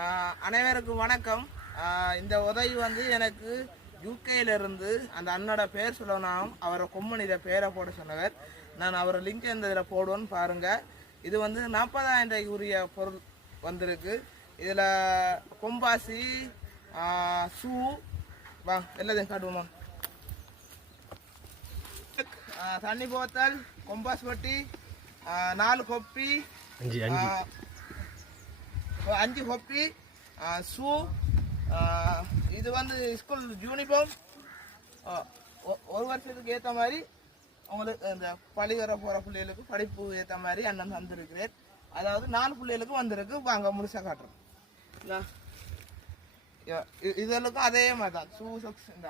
அனைவருக்கும் வணக்கம். இந்த உதவி வந்து எனக்கு யூகேயிலிருந்து அந்த அண்ணோட பேர் சொல்லணும், அவரை கொம்மனிட பேரை போட சொன்னவர். நான் அவரை லிங்க் இந்த இதில் போடுவேன்னு பாருங்கள். இது வந்து 40,000 ரூபாய்க்கு உரிய பொருள் வந்திருக்கு. இதில் கொம்பாசி, ஷூ எல்லாத்தையும் காட்டுவோமா, தண்ணி போத்தல், கொம்பாஸ் பட்டி, 4 கொப்பி, 5 கொப்பி, ஷூ, இது வந்து ஸ்கூல் யூனிஃபார்ம், ஒரு வருஷத்துக்கு ஏற்ற மாதிரி உங்களுக்கு இந்த பள்ளிவர போகிற பிள்ளைகளுக்கு படிப்பு ஏற்ற மாதிரி அண்ணன் தந்திருக்கிறேன். அதாவது 4 பிள்ளைகளுக்கு வந்திருக்கு. வாங்க முழுசாக காட்டுறோம். இதெல்லாம் அதே மாதிரி தான். ஷூ சாக்ஸ் இந்த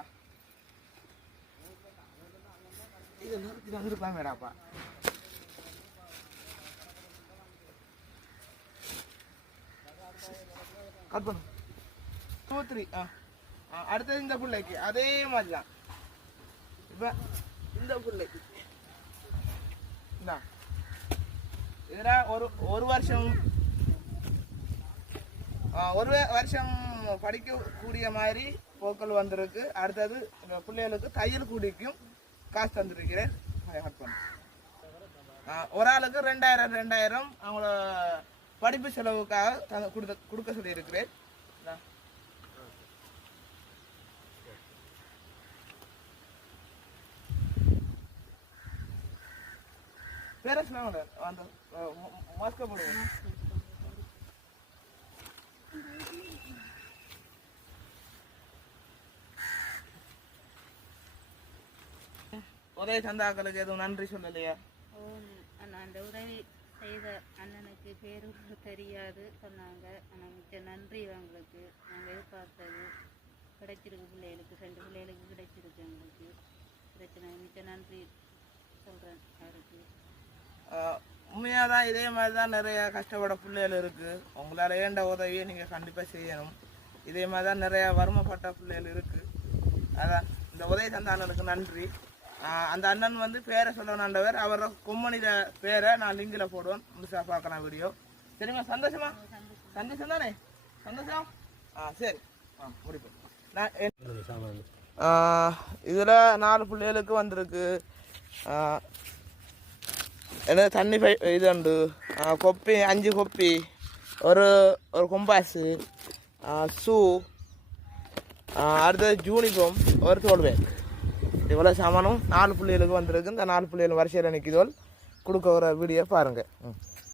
இது வந்துருக்கலாம் மேடாப்பா. கட் பண்ணு 2 3. அடுத்தது இந்த பிள்ளைக்கு அதே மாதிரி தான். இப்போ இந்த பிள்ளைக்கு இதில் ஒரு வருஷம் படிக்கக்கூடிய மாதிரி போக்கள் வந்திருக்கு. அடுத்தது பிள்ளைகளுக்கு தையல் கூடிக்கும் காசு தந்துருக்கிறேன். ஒரு ஆளுக்கு 2000 அவங்கள படிப்பு செலவுக்காக கொடுக்க சொல்லியிருக்கிறேன். பேர சொல்லுவாங்க அந்த மாஸ்க போடுவோம். உதவி சந்தாக்களுக்கு எதுவும் நன்றி சொல்லலையா? அந்த உதவி செய்த அண்ணனுக்கு பேரு தெரியாது சொன்னாங்க. ஆனால் மிச்ச நன்றி அவங்களுக்கு. நாங்கள் எதிர்பார்த்தது கிடைச்சிருக்கு. பிள்ளைகளுக்கு 2 பிள்ளைகளுக்கு கிடைச்சிருக்கு. எங்களுக்கு பிரச்சனை மிச்ச நன்றி சொல்கிறேன் அவருக்கு. உண்மையாக தான் இதே மாதிரி தான் நிறைய கஷ்டப்பட பிள்ளைகள் இருக்குது. உங்களால் ஏண்ட உதவியை நீங்கள் கண்டிப்பாக செய்யணும். இதே மாதிரி தான் நிறையா வறுமைப்பட்ட பிள்ளைகள் இருக்குது. அதான் இந்த உதவி தந்த அண்ணனுக்கு நன்றி. அந்த அண்ணன் வந்து பேரை சொல்லணுன்றவர். அவரோட கொம்மனிட பேரை நான் லிங்கில் போடுவேன். முழுசாக பார்க்கலாம் வீடியோ. சரிம்மா? சந்தோஷமா? சந்தோஷம் தானே? சந்தோஷம். சரி, முடிப்போம். நான் இதில் 4 பிள்ளைகளுக்கு வந்திருக்கு. என்ன தண்ணி இது உண்டு, கொப்பி 5 கொப்பி, ஒரு கொம்பாஸு, ஷூ, அடுத்தது யூனிஃபார்ம், ஒரு தோல் பேக். இவ்வளோ சாமானும் 4 பிள்ளைகளுக்கு வந்திருக்கு. இந்த 4 பிள்ளைகள் வரிசையில் நிற்கிதோல் கொடுக்க ஒரு வீடியோ பாருங்கள்.